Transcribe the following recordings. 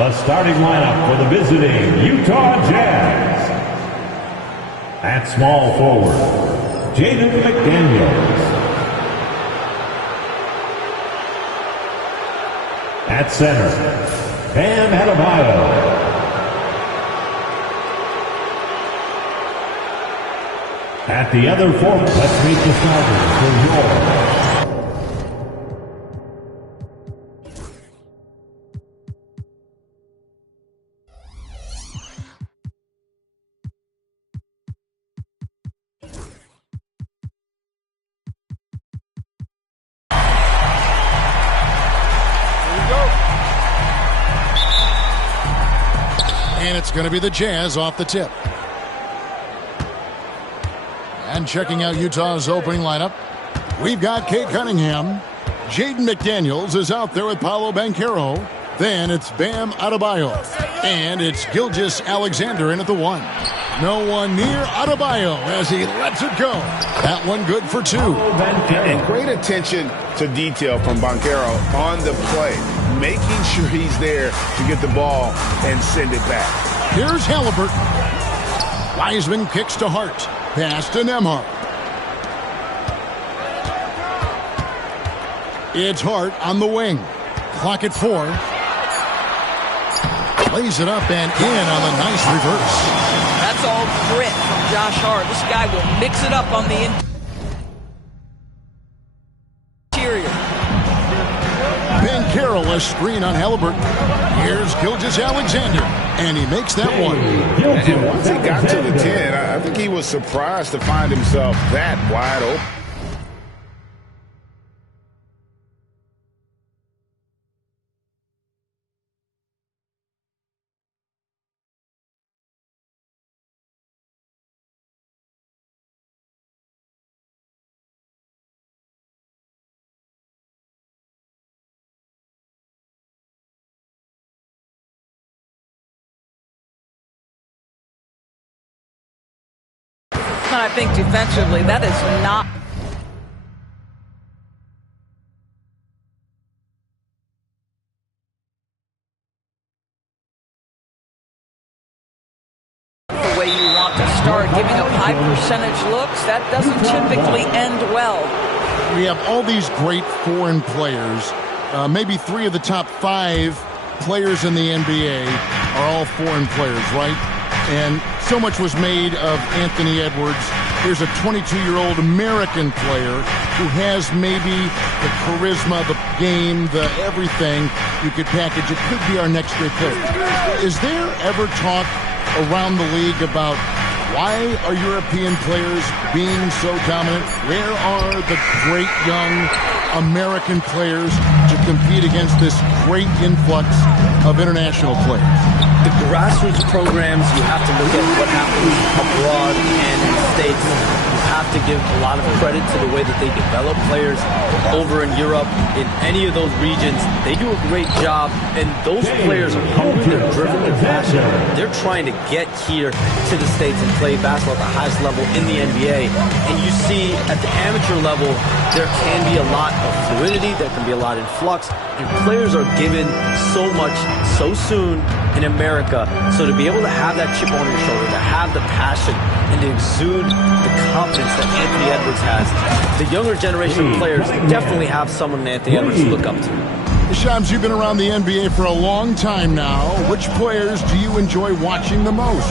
The starting lineup for the visiting Utah Jazz. At small forward, Jaden McDaniels. At center, Bam Adebayo. At the other forward, let's meet the starters for your. And it's going to be the Jazz off the tip. And checking out Utah's opening lineup, we've got Cade Cunningham. Jaden McDaniels is out there with Paolo Banchero. Then it's Bam Adebayo. And it's Gilgeous-Alexander in at the 1. No one near Adebayo as he lets it go. That one good for 2. And great attention to detail from Banchero on the play, making sure he's there to get the ball and send it back. Here's Halliburton. Wiseman kicks to Hart. Pass to Nembhard. It's Hart on the wing. Clock at 4. Plays it up and in on the nice reverse. That's all grit from Josh Hart. This guy will mix it up on the interior. Banchero, a screen on Halliburton. Here's Gilgeous-Alexander, and he makes that one. And once he got to the 10, I think he was surprised to find himself that wide open. I think defensively, that is not the way you want to start. Giving up high percentage looks, that doesn't typically end well. We have all these great foreign players. Maybe 3 of the top 5 players in the NBA are all foreign players, right? And so much was made of Anthony Edwards. Here's a 22-year-old American player who has maybe the charisma, the game, the everything you could package. It could be our next great player. Is there ever talk around the league about why are European players being so dominant? Where are the great young American players to compete against this great influx of international players? The grassroots programs, you have to look at what happens abroad and in the States. You have to give a lot of credit to the way that they develop players over in Europe. In any of those regions, they do a great job, and those players are hungry, they're driven, they're passionate. They're trying to get here to the States and play basketball at the highest level in the NBA. And you see at the amateur level, there can be a lot of fluidity, there can be a lot of influx, and players are given so much so soon in America. So to be able to have that chip on your shoulder, to have the passion, and to exude the confidence that Anthony Edwards has, the younger generation of players definitely have someone in Anthony Edwards to look up to. Shams, you've been around the NBA for a long time now. Which players do you enjoy watching the most?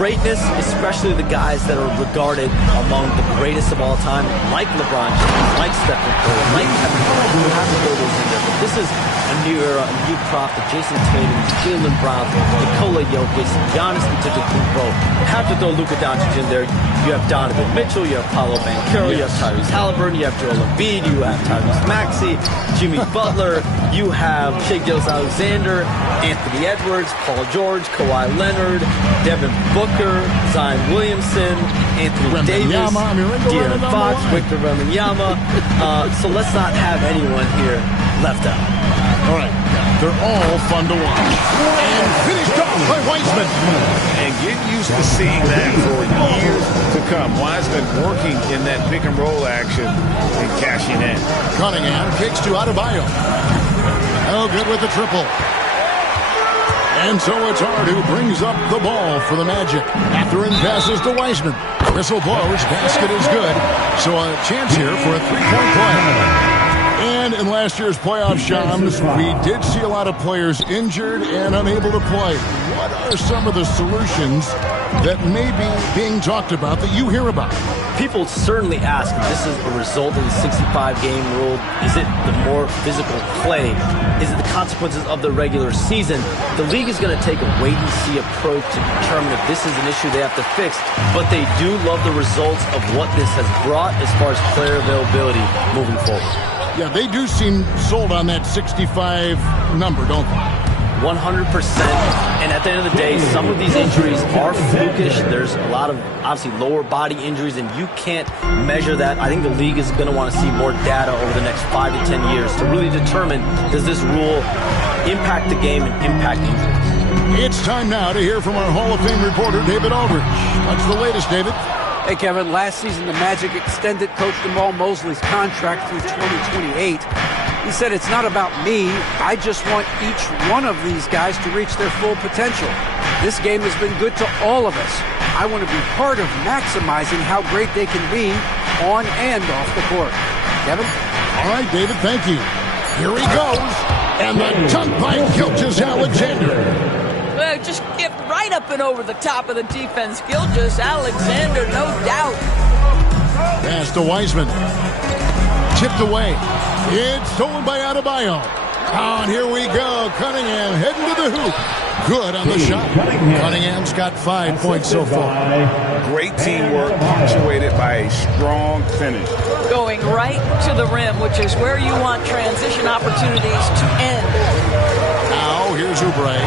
Greatness, especially the guys that are regarded among the greatest of all time, like LeBron James, like Stephen Curry, like Kevin Durant. You have to throw those in there. But this is a new era, a new crop of Jason Tatum, Jaylen Brown, Nikola Jokic, Giannis Antetokounmpo. You have to throw Luka Doncic in there. You have Donovan Mitchell, you have Paolo Banchero, you have Tyrese Halliburton, you have Joel Embiid, you have Tyrese Maxey, Jimmy Butler, you have Shai Gilgeous-Alexander, Anthony Edwards, Paul George, Kawhi Leonard, Devin Booker, Zion Williamson, Anthony Davis, De'Aaron Fox, Victor Wembanyama. So let's not have anyone here left out. All right. They're all fun to watch. And finished off by Wiseman. And get used to seeing that for years to come. Wiseman working in that pick and roll action and cashing in. Cunningham kicks to Adebayo. Oh, good with the triple. And so it's Hart who brings up the ball for the Magic. Mathurin passes to Wiseman. Whistle blows. Basket is good. So a chance here for a three-point play. And in last year's playoff, Shams, we did see a lot of players injured and unable to play. What are some of the solutions that may be being talked about that you hear about? People certainly ask if this is a result of the 65-game rule. Is it the more physical play? Is it the consequences of the regular season? The league is going to take a wait-and-see approach to determine if this is an issue they have to fix. But they do love the results of what this has brought as far as player availability moving forward. Yeah, they do seem sold on that 65 number, don't they? 100%. And at the end of the day, some of these injuries are flukish. There's a lot of, obviously, lower body injuries, and you can't measure that. I think the league is going to want to see more data over the next 5 to 10 years to really determine, does this rule impact the game and impact injuries? It's time now to hear from our Hall of Fame reporter, David Aldridge. What's the latest, David? Hey, Kevin, last season the Magic extended Coach Jamal Mosley's contract through 2028. He said, it's not about me. I just want each one of these guys to reach their full potential. This game has been good to all of us. I want to be part of maximizing how great they can be on and off the court. Kevin? All right, David, thank you. Here he goes. And the dunk by Gilgeous-Alexander. Well, just get right up and over the top of the defense. Gilgeous-Alexander, no doubt. Pass to Wiseman. Tipped away. It's stolen by Adebayo. Oh, and here we go. Cunningham heading to the hoop. Good on the shot. Cunningham's got 5 points so far. Great teamwork punctuated by a strong finish. Going right to the rim, which is where you want transition opportunities to end. Now, here's Oubre.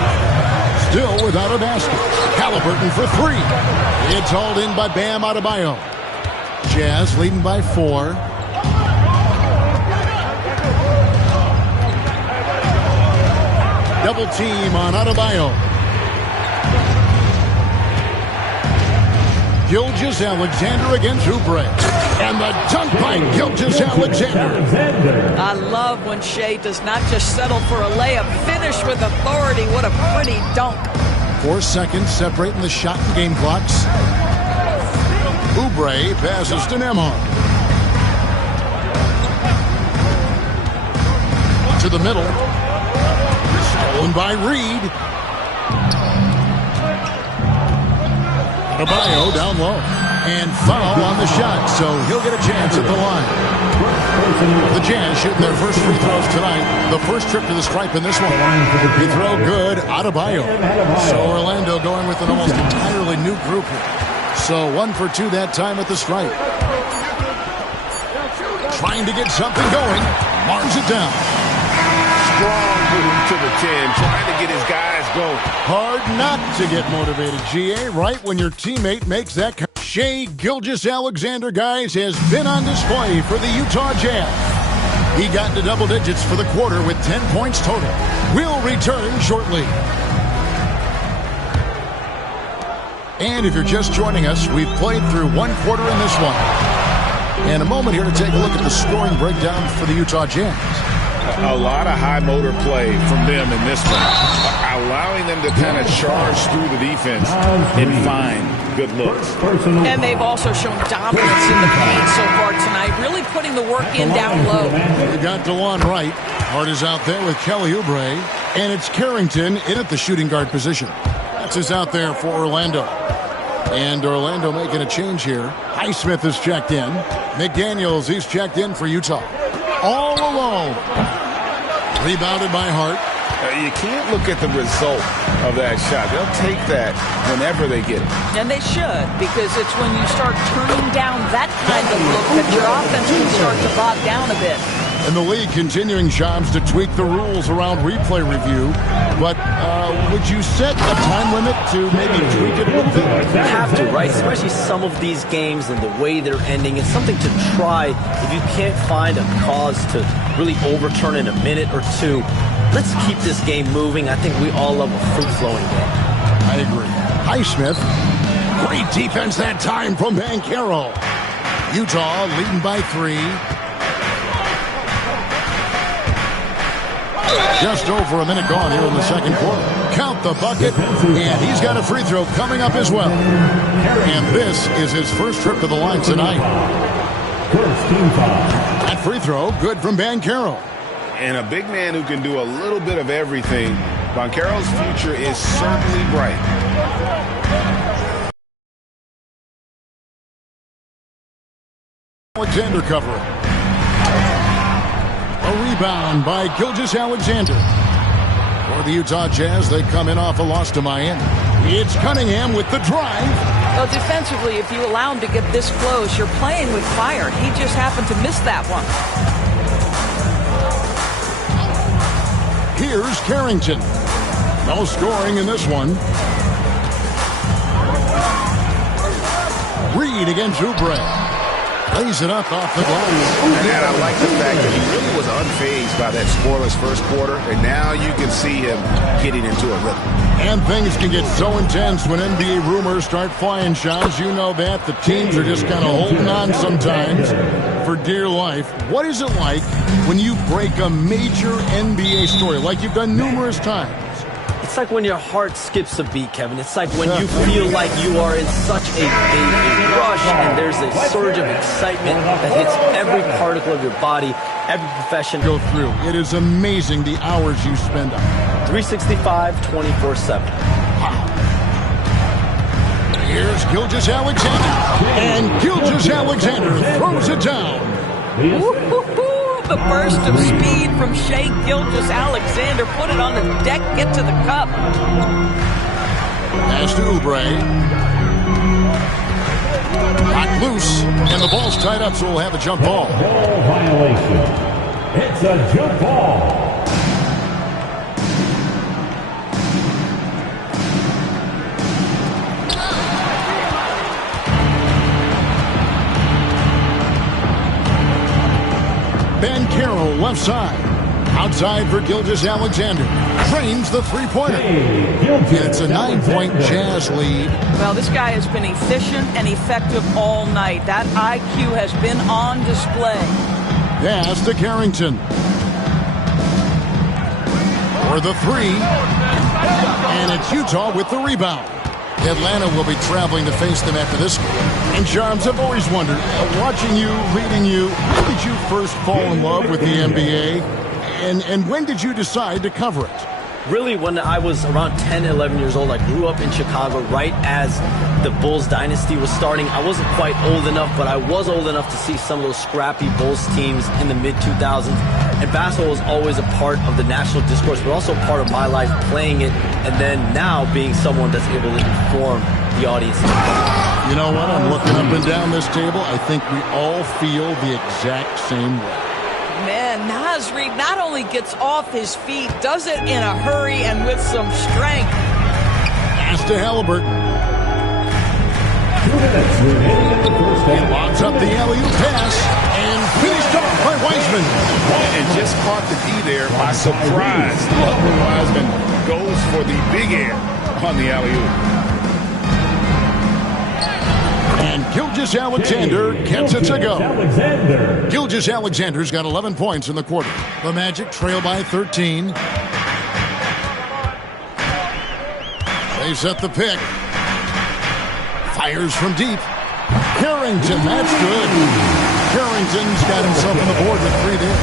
Still without a basket. Halliburton for three. It's hauled in by Bam Adebayo. Jazz leading by 4. Double team on Adebayo. Gilgeous-Alexander against Oubre. And the dunk by Gilgeous-Alexander. I love when Shea does not just settle for a layup. Finish with authority. What a pretty dunk. 4 seconds separating the shot and game clocks. Oubre passes to Nembhard. To the middle. Stolen by Reed. Adebayo down low. And foul on the shot, so he'll get a chance at the line. The Jazz shooting their first free throws tonight. The first trip to the stripe in this one. Free throw good, Adebayo. So Orlando going with an almost entirely new group here. So 1 for 2 that time at the stripe. Trying to get something going. Marks it down. Strong move to the 10, trying to get his guys going. Hard not to get motivated, GA, right when your teammate makes that. Shea Gilgeous-Alexander, guys, has been on display for the Utah Jazz. He got into double digits for the quarter with 10 points total. We'll return shortly. And if you're just joining us, we've played through 1 quarter in this one. And a moment here to take a look at the scoring breakdown for the Utah Jazz. A lot of high motor play from them in this one, allowing them to kind of charge through the defense and find good looks. And they've also shown dominance in the paint so far tonight, really putting the work in down low. We got DeJuan Wright. Hart is out there with Kelly Oubre. And it's Carrington in at the shooting guard position. That's is out there for Orlando. And Orlando making a change here. Highsmith is checked in. McDaniels, he's checked in for Utah. All alone. Rebounded by Hart. You can't look at the result of that shot. They'll take that whenever they get it. And they should, because it's when you start turning down that kind of look that your offense can start to bog down a bit. And the league continuing, Shams, to tweak the rules around replay review. But would you set a time limit to maybe tweak it a little bit? You have to, right? Especially some of these games and the way they're ending. It's something to try if you can't find a cause to really overturn in a minute or two. Let's keep this game moving. I think we all love a free-flowing game. I agree. Highsmith. Great defense that time from Banchero. Utah leading by 3. Just over a minute gone here in the second quarter. count the bucket, and he's got a free throw coming up as well. And this is his first trip to the line tonight. First team foul. That free throw, good from Banchero. And a big man who can do a little bit of everything. Banchero's future is certainly bright. Alexander cover. A rebound by Gilgeous-Alexander. For the Utah Jazz, they come in off a loss to Miami. It's Cunningham with the drive. Well, defensively, if you allow him to get this close, you're playing with fire. He just happened to miss that one. Here's Carrington. No scoring in this one. Reed against Oubre. Lays it up off the glass. And I like the fact that he really was unfazed by that scoreless first quarter, and now you can see him getting into a rhythm. And things can get so intense when NBA rumors start flying, Shams. You know that. The teams are just kind of holding on sometimes for dear life. What is it like when you break a major NBA story, like you've done numerous times? It's like when your heart skips a beat, Kevin. It's like when you feel like you are in such a rush and there's a surge of excitement that hits every particle of your body, every profession. Go through. It is amazing the hours you spend on it. 365, 24/7. Here's Gilgeous-Alexander. And Gilgeous-Alexander throws it down. The burst of speed from Shai Gilgeous-Alexander. Put it on the deck, get to the cup. Pass to Oubre. Hot loose, and the ball's tied up, so we'll have a jump ball. Ball violation. It's a jump ball. Banchero left side. Outside for Gilgeous-Alexander. Drains the three-pointer. It's a 9-point Jazz lead. Well, this guy has been efficient and effective all night. That IQ has been on display. Pass to Carrington. For the three. And it's Utah with the rebound. Atlanta will be traveling to face them after this game. And Shams, I've always wondered, watching you, reading you, when did you first fall in love with the NBA? And when did you decide to cover it? Really, when I was around 10, 11 years old, I grew up in Chicago right as the Bulls dynasty was starting. I wasn't quite old enough, but I was old enough to see some of those scrappy Bulls teams in the mid-2000s. And basketball was always a part of the national discourse, but also part of my life playing it, and then now being someone that's able to inform the audience. You know what? I'm looking up and down this table. I think we all feel the exact same way. Man, Naz Reid not only gets off his feet, does it in a hurry and with some strength. Pass to Halliburton. 2 minutes remaining in the first half. He lobs up the alley-oop pass and finished off by Wiseman. And just caught the D there by surprise. Lovely Wiseman goes for the big air on the alley-oop. And Gilgeous-Alexander gets it to go. Gilgeous-Alexander's got 11 points in the quarter. The Magic trail by 13. They set the pick. Fires from deep. Carrington, that's good. Carrington's got himself on the board with 3 there.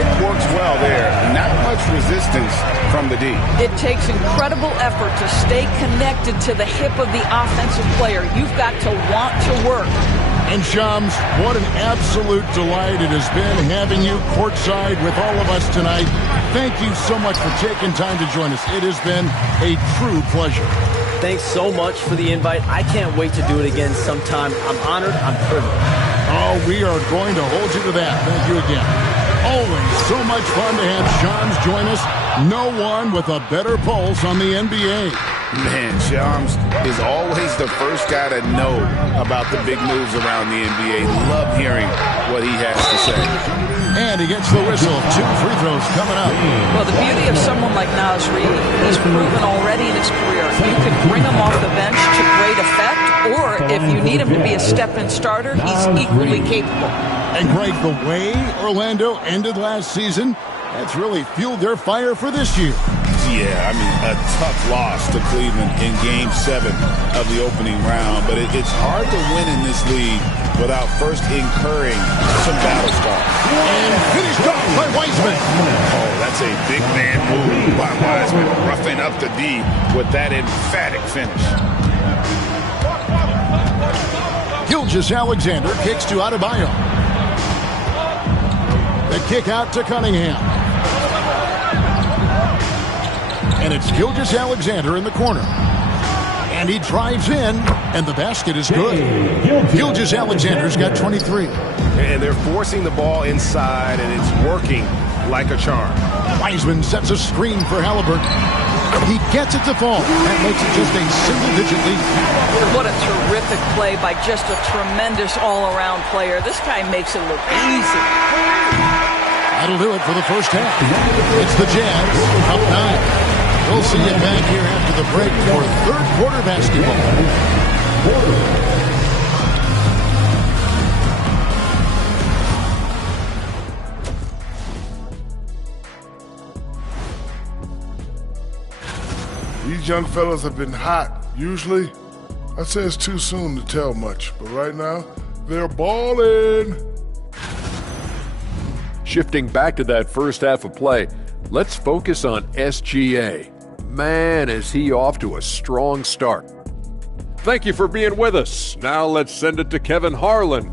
It works well there. Not much resistance from the D. It takes incredible effort to stay connected to the hip of the offensive player. You've got to want to work. And Shams, what an absolute delight it has been having you courtside with all of us tonight. Thank you so much for taking time to join us. It has been a true pleasure. Thanks so much for the invite. I can't wait to do it again sometime. I'm honored. I'm privileged. Oh, we are going to hold you to that. Thank you again. Always so much fun to have Shams join us. No one with a better pulse on the NBA. Man, Shams is always the first guy to know about the big moves around the NBA. Love hearing what he has to say. And he gets the whistle. 2 free throws coming up. Well, the beauty of someone like Naz Reid, he's proven already in his career. You can bring him off the bench to great effect, or if you need him to be a step-in starter, he's equally capable. And Greg, the way Orlando ended last season, that's really fueled their fire for this year. Yeah, I mean, a tough loss to Cleveland in Game 7 of the opening round. But it's hard to win in this league without first incurring some battle scars. And finished off by Wiseman. Oh, that's a big man move by Wiseman, roughing up the D with that emphatic finish. Gilgeous-Alexander kicks to Adebayo. The kick out to Cunningham. And it's Gilgeous-Alexander in the corner. And he drives in, and the basket is good. Gilgeous-Alexander's got 23. And they're forcing the ball inside, and it's working like a charm. Wiseman sets a screen for Halliburton. He gets it to fall. That makes it just a single-digit lead. What a terrific play by just a tremendous all-around player. This guy makes it look easy. That'll do it for the first half. It's the Jazz, up 9. We'll see you back here after the break for third quarter basketball. These young fellas have been hot. Usually, I'd say it's too soon to tell much, but right now, they're balling. Shifting back to that first half of play, let's focus on SGA. Man, is he off to a strong start. Thank you for being with us. Now let's send it to Kevin Harlan.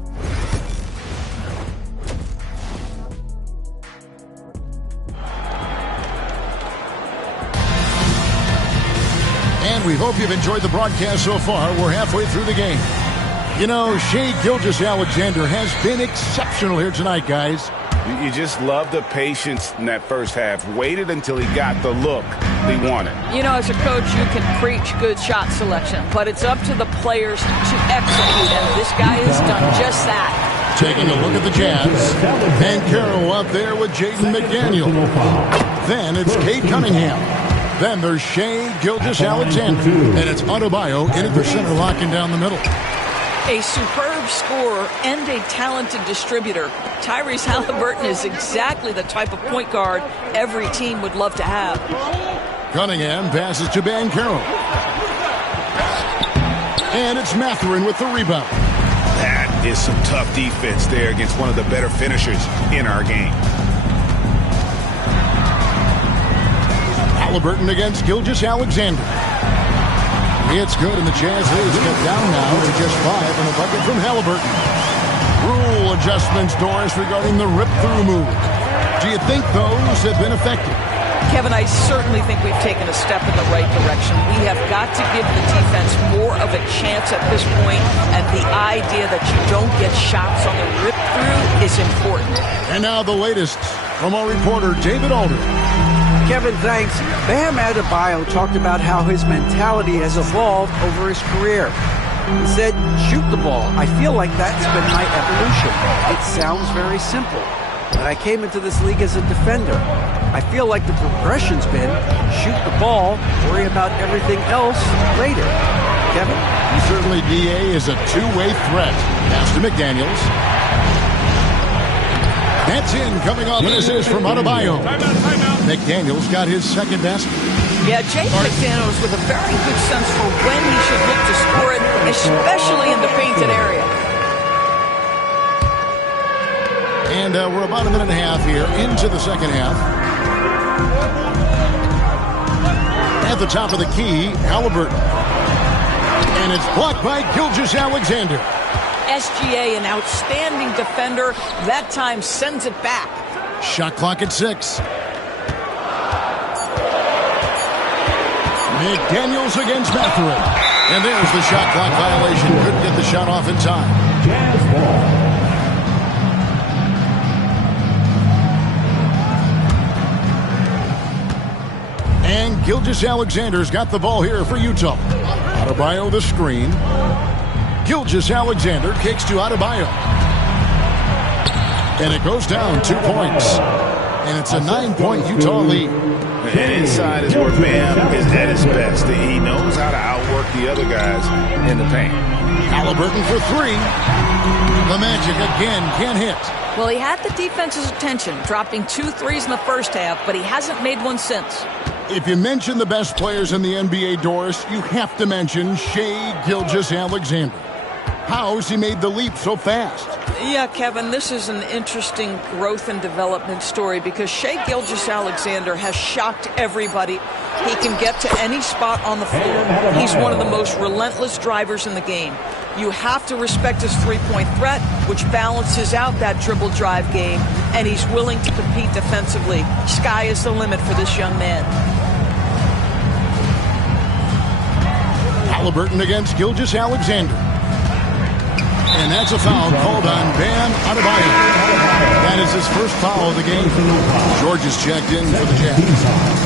And we hope you've enjoyed the broadcast so far. We're halfway through the game. You know, Shai Gilgeous-Alexander has been exceptional here tonight, guys. You just love the patience in that first half. Waited until he got the look he wanted. You know, as a coach, you can preach good shot selection, but it's up to the players to execute, and this guy has done just that. Taking a look at the Jazz. Banchero up there with Jaden McDaniel. Then it's Cade Cunningham. Then there's Shai Gilgeous-Alexander. And it's Adebayo in at the center, locking down the middle. A superb scorer and a talented distributor. Tyrese Halliburton is exactly the type of point guard every team would love to have. Cunningham passes to Banchero. And it's Mathurin with the rebound. That is some tough defense there against one of the better finishers in our game. Halliburton against Gilgeous-Alexander. It's good, and the Jazz lead cut down now to just 5 and a bucket from Halliburton. Rule adjustments, Doris, regarding the rip-through move. Do you think those have been effective? Kevin, I certainly think we've taken a step in the right direction. We have got to give the defense more of a chance at this point, and the idea that you don't get shots on the rip-through is important. And now the latest from our reporter, David Alder. Kevin, thanks. Bam Adebayo talked about how his mentality has evolved over his career. He said, shoot the ball. I feel like that's been my evolution. It sounds very simple, but I came into this league as a defender. I feel like the progression's been shoot the ball, worry about everything else later. Kevin? Certainly, DA is a two-way threat. Pass to McDaniels. That's in, coming off an assist from Adebayo. McDaniels got his second basket. Yeah, Jake McDaniels with a very good sense for when he should look to score it, especially in the painted area. And we're about a minute and a half here into the second half. At the top of the key, Halliburton. And it's blocked by Gilgeous-Alexander. SGA, an outstanding defender, that time sends it back. Shot clock at 6. McDaniels against Mathurin. And there's the shot clock violation. Couldn't get the shot off in time. Jazz ball. And Gilgeous-Alexander's got the ball here for Utah. Adebayo the screen. Gilgeous-Alexander kicks to Adebayo. And it goes down 2 points. And it's a 9-point Utah lead. And inside is where Bam is at his best. He knows how to outwork the other guys in the paint. Halliburton for 3. The Magic again can't hit. Well, he had the defense's attention, dropping 2 threes in the first half, but he hasn't made one since. If you mention the best players in the NBA, Doris, you have to mention Shai Gilgeous-Alexander. How's he made the leap so fast? Yeah, Kevin, this is an interesting growth and development story because Shai Gilgeous-Alexander has shocked everybody. He can get to any spot on the floor. He's one of the most relentless drivers in the game. You have to respect his three-point threat, which balances out that dribble drive game, and he's willing to compete defensively. Sky is the limit for this young man. Halliburton against Gilgeous-Alexander. And that's a foul called on Bam Adebayo. That is his first foul of the game. George is checked in for the Jazz.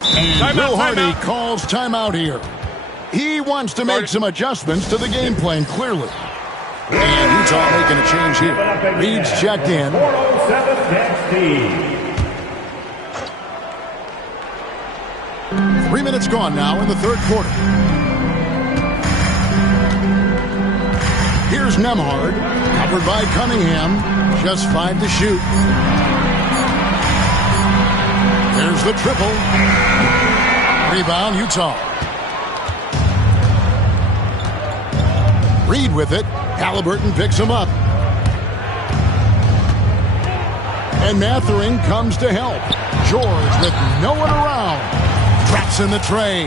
And Will Hardy calls timeout here. He wants to make some adjustments to the game plan, clearly. And Utah making a change here. Reed's checked in. 3 minutes gone now in the third quarter. Here's Nembhard, covered by Cunningham. Just 5 to shoot. There's the triple. Rebound, Utah. Reed with it. Halliburton picks him up. And Mathurin comes to help. George with no one around. Drops in the tray.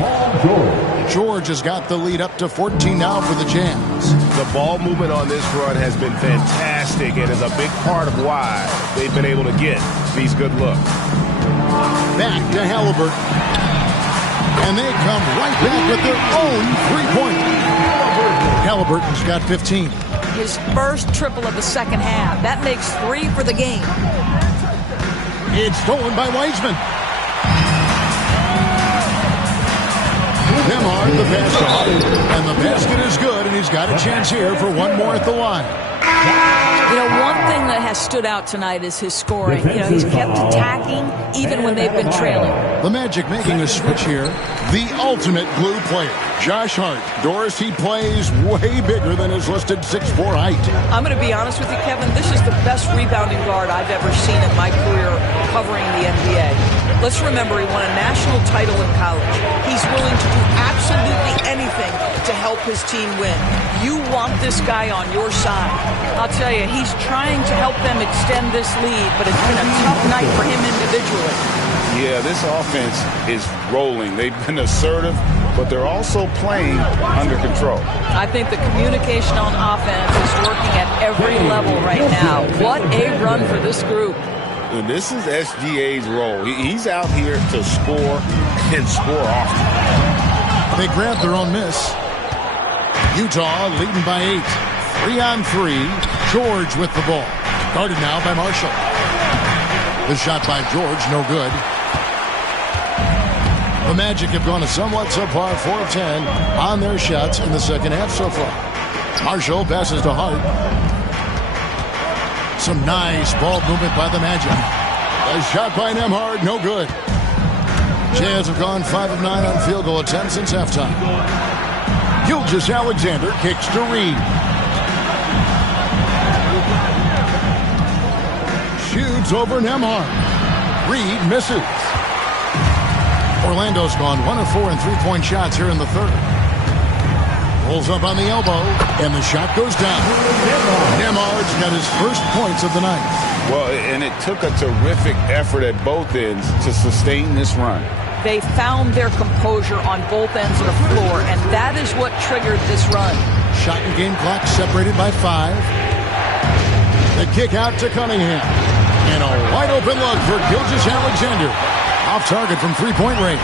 George has got the lead up to 14 now for the Jazz. The ball movement on this run has been fantastic and is a big part of why they've been able to get these good looks. Back to Halliburton. And they come right back with their own three-pointer. Halliburton's got 15. His first triple of the second half. That makes 3 for the game. It's stolen by Wiseman. Nembhard, the pass to Harden. And the basket is good, and he's got a chance here for one more at the line. You know, one thing that has stood out tonight is his scoring. You know, he's kept attacking even when they've been trailing. The Magic making a switch here. The ultimate glue player, Josh Hart. Doris, he plays way bigger than his listed 6'4" height. I'm going to be honest with you, Kevin. This is the best rebounding guard I've ever seen in my career covering the NBA. Let's remember, he won a national title in college. He's willing to do absolutely anything to help his team win. You want this guy on your side. I'll tell you, he's trying to help them extend this lead, but it's been a tough night for him individually. Yeah, this offense is rolling. They've been assertive, but they're also playing under control. I think the communication on offense is working at every level right now. What a run for this group. And this is SGA's role. He's out here to score and score often. They grab their own miss. Utah leading by 8. 3-on-3. George with the ball. Guarded now by Marshall. The shot by George, no good. The Magic have gone a somewhat subpar 4 of 10 on their shots in the second half so far. Marshall passes to Hart. Some nice ball movement by the Magic. A shot by Nembhard, no good. Jazz have gone 5 of 9 on field goal attempts since halftime. Gilgeous-Alexander kicks to Reed. Shoots over Nembhard. Reed misses. Orlando's gone 1 of 4 in three-point shots here in the third. Pulls up on the elbow, and the shot goes down. Nembhard's got his first points of the night. Well, and it took a terrific effort at both ends to sustain this run. They found their composure on both ends of the floor, and that is what triggered this run. Shot and game clock separated by 5. The kick out to Cunningham. And a wide open look for Gilgeous-Alexander. Off target from three-point range.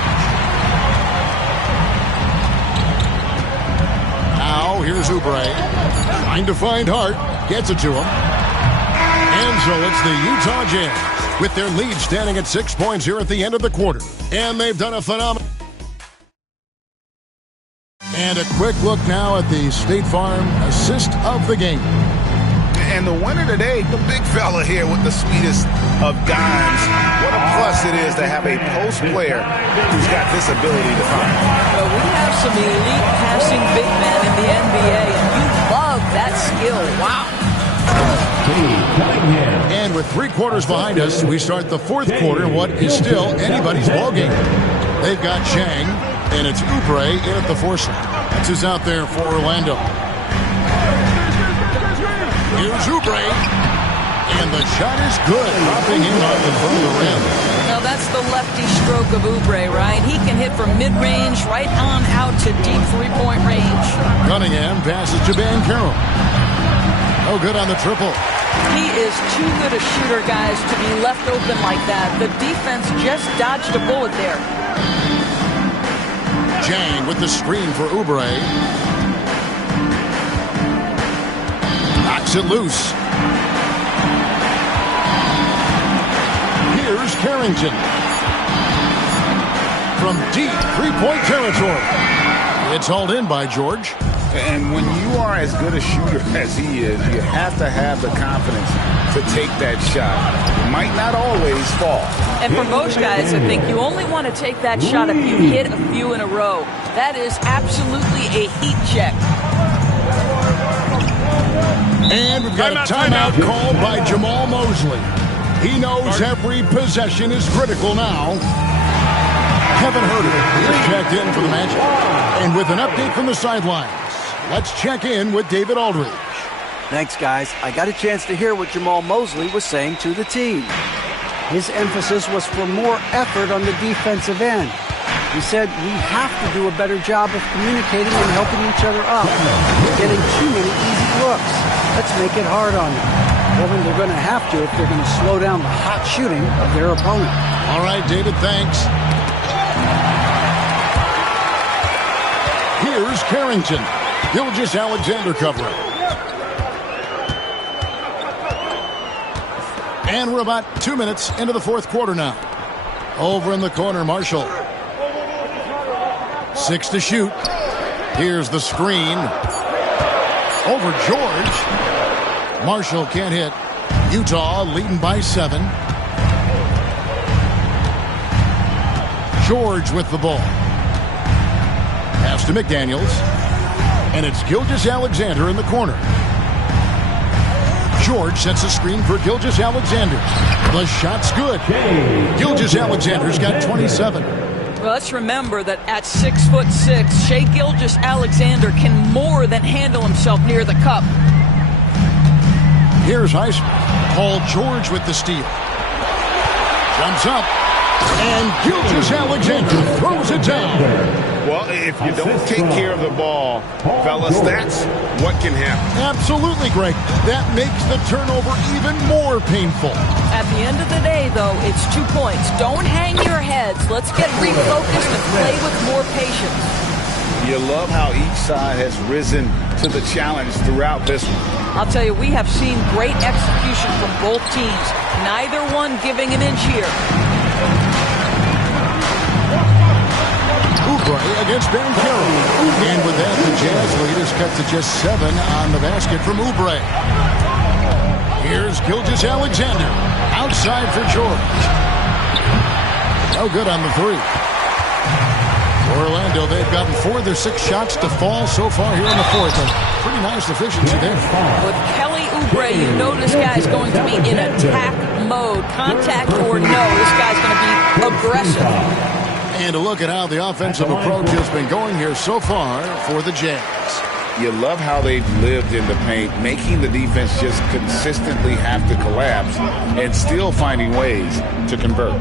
Now here's Oubre. Trying to find Hart. Gets it to him. And so it's the Utah Jazz with their lead standing at 6 points here at the end of the quarter. And they've done a phenomenal. And a quick look now at the State Farm assist of the game. And the winner today, the big fella here with the sweetest of dimes. What a plus it is to have a post player who's got this ability to find. Well, we have some elite passing big men in the NBA, and you love that skill. Wow. And with 3 quarters behind us, we start the 4th quarter, what is still anybody's ballgame. They've got Chang, and it's Oubre in at the 4 slot. That's who's out there for Orlando. Here's Oubre, and the shot is good, dropping in on the front of the rim. Now that's the lefty stroke of Oubre, right? He can hit from mid-range right on out to deep three-point range. Cunningham passes to Banchero. Oh, good on the triple. He is too good a shooter, guys, to be left open like that. The defense just dodged a bullet there. Chang with the screen for Oubre. Knocks it loose. Here's Carrington. From deep three-point territory. It's hauled in by George. And when you are as good a shooter as he is, you have to have the confidence to take that shot. It might not always fall. And for most guys, I think you only want to take that shot if you hit a few in a row. That is absolutely a heat check. And we've got a timeout called by Jamal Mosley. He knows every possession is critical now. Kevin Huerter is checked in for the match. And with an update from the sidelines, let's check in with David Aldridge. Thanks, guys. I got a chance to hear what Jamal Mosley was saying to the team. His emphasis was for more effort on the defensive end. He said we have to do a better job of communicating and helping each other up. We're getting too many easy looks. Let's make it hard on them. Well, then they're going to have to if they're going to slow down the hot shooting of their opponent. All right, David, thanks. Here's Carrington. Gilgeous-Alexander covering. And we're about 2 minutes into the 4th quarter now. Over in the corner, Marshall. 6 to shoot. Here's the screen. Over George. Marshall can't hit. Utah leading by 7. George with the ball. Pass to McDaniels. And it's Gilgeous-Alexander in the corner. George sets a screen for Gilgeous-Alexander. The shot's good. Gilgeous-Alexander's got 27. Well, let's remember that at 6'6", Shai Gilgeous-Alexander can more than handle himself near the cup. Here's Highsmith. Paul George with the steal. Jumps up. And Gilgeous-Alexander throws it down. Well, if you don't take care of the ball, fellas, that's what can happen. Absolutely, Greg. That makes the turnover even more painful. At the end of the day, though, it's 2 points. Don't hang your heads. Let's get refocused and play with more patience. You love how each side has risen to the challenge throughout this one. I'll tell you, we have seen great execution from both teams. Neither one giving an inch here. Oubre against Banchero. And with that, the Jazz lead is cut to just 7 on the basket from Oubre. Here's Gilgeous-Alexander. Outside for George. No good on the 3. Orlando, they've gotten 4 of their 6 shots to fall so far here in the 4th. A pretty nice efficiency there. With Kelly Oubre, you know this guy's going to be in attack mode. Contact or no, this guy's going to be aggressive. And a look at how the offensive approach has been going here so far for the Jazz. You love how they've lived in the paint, making the defense just consistently have to collapse and still finding ways to convert.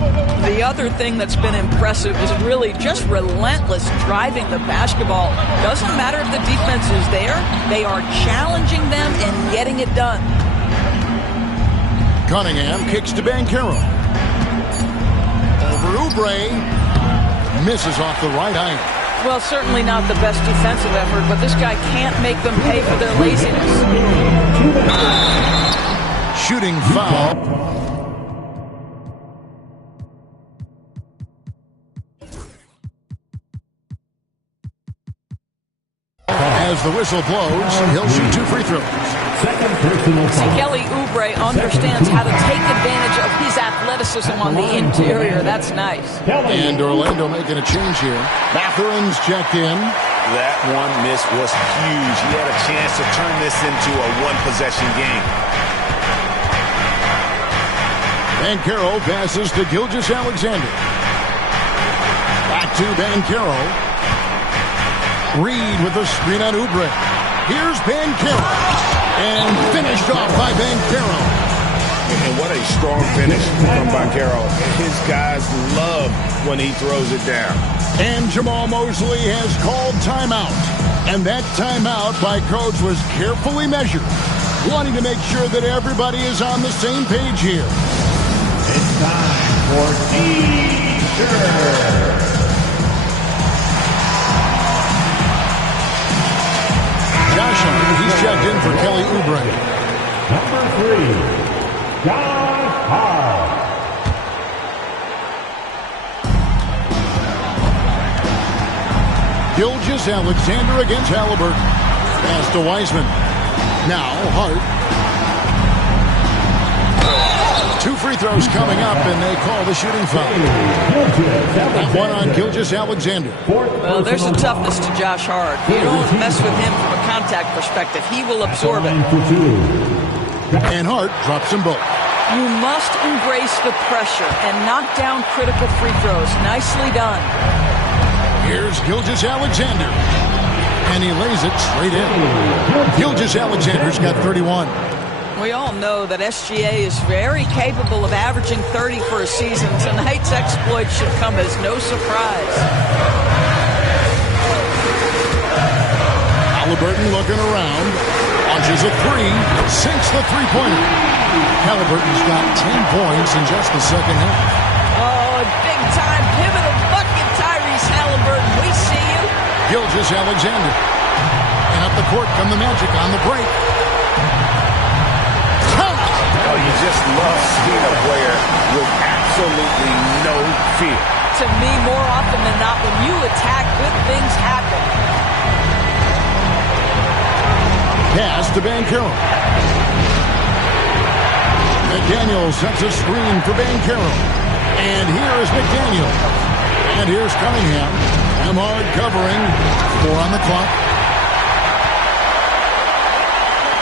The other thing that's been impressive is really just relentless driving the basketball. Doesn't matter if the defense is there, they are challenging them and getting it done. Cunningham kicks to Banchero. Over Oubre. Misses off the right iron. Well, certainly not the best defensive effort, but this guy can't make them pay for their laziness. Shooting foul. As the whistle blows, he'll shoot 2 free throws. Second personal See, foul. Kelly Oubre understands how to take advantage of his athleticism on the interior. That's nice. And Orlando making a change here. Mathurin's checked in. That one miss was huge. He had a chance to turn this into a one-possession game. Banchero passes to Gilgeous-Alexander. Back to Banchero. Reed with the screen on Oubre. Here's Banchero. And finished off by Banchero. And what a strong finish from Banchero. His guys love when he throws it down. And Jamal Mosley has called timeout. And that timeout by Coach was carefully measured, wanting to make sure that everybody is on the same page here. It's time for T-shirt. Josh Hart, he's checked in for Kelly Oubre. Number 3, Josh Hart. Gilgeous-Alexander against Halliburton. Pass to Wiseman. Now Hart. 2 free throws coming up, and they call the shooting foul. That one on Gilgeous-Alexander. Well, there's a toughness to Josh Hart. You don't mess with him from a contact perspective. He will absorb it. And Hart drops them both. You must embrace the pressure and knock down critical free throws. Nicely done. Here's Gilgeous-Alexander. And he lays it straight in. Gilgeous-Alexander's got 31. We all know that SGA is very capable of averaging 30 for a season. Tonight's exploit should come as no surprise. Halliburton looking around. Launches a 3. Sinks the three-pointer. Halliburton's got 10 points in just the second half. Oh, big-time pivotal bucket, Tyrese Halliburton. We see you. Gilgeous-Alexander. And up the court come the Magic on the break. Oh, you just love seeing a player with absolutely no fear. To me, more often than not, when you attack, good things happen. Pass to Banchero. McDaniel sets a screen for Banchero. And here is McDaniel. And here's Cunningham. Hard covering. 4 on the clock.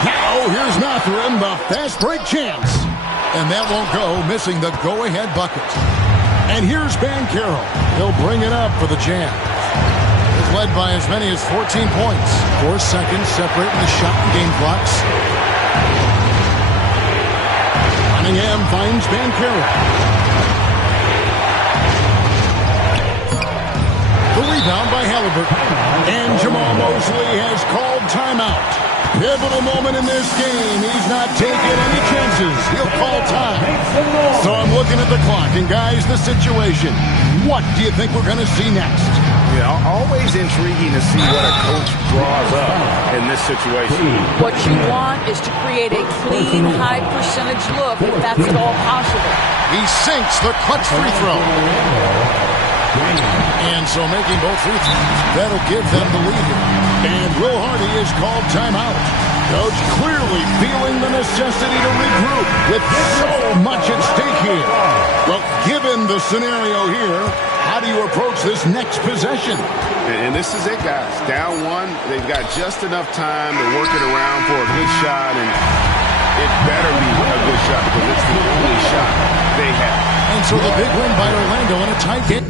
Now here's Mathurin, the fast break chance. And that won't go, missing the go-ahead bucket. And here's Banchero. He'll bring it up for the Jazz. It's led by as many as 14 points. 4 seconds separating the shot and game clocks. Cunningham finds Banchero. The rebound by Halliburton. And Jamal Mosley has called timeout. Pivotal moment in this game. He's not taking any chances. He'll call time. So I'm looking at the clock. And guys, the situation. What do you think we're going to see next? Yeah, always intriguing to see what a coach draws up in this situation. What you want is to create a clean, high-percentage look, if that's at all possible. He sinks the clutch free throw. And so making both free throws, that'll give them the lead here. And Will Hardy is called timeout. Coach clearly feeling the necessity to regroup with so much at stake here. Well, given the scenario here, how do you approach this next possession? And this is it, guys. Down 1, they've got just enough time to work it around for a good shot, and it better be a good shot because it's the only shot they have. And so the big win by Orlando in a tight game.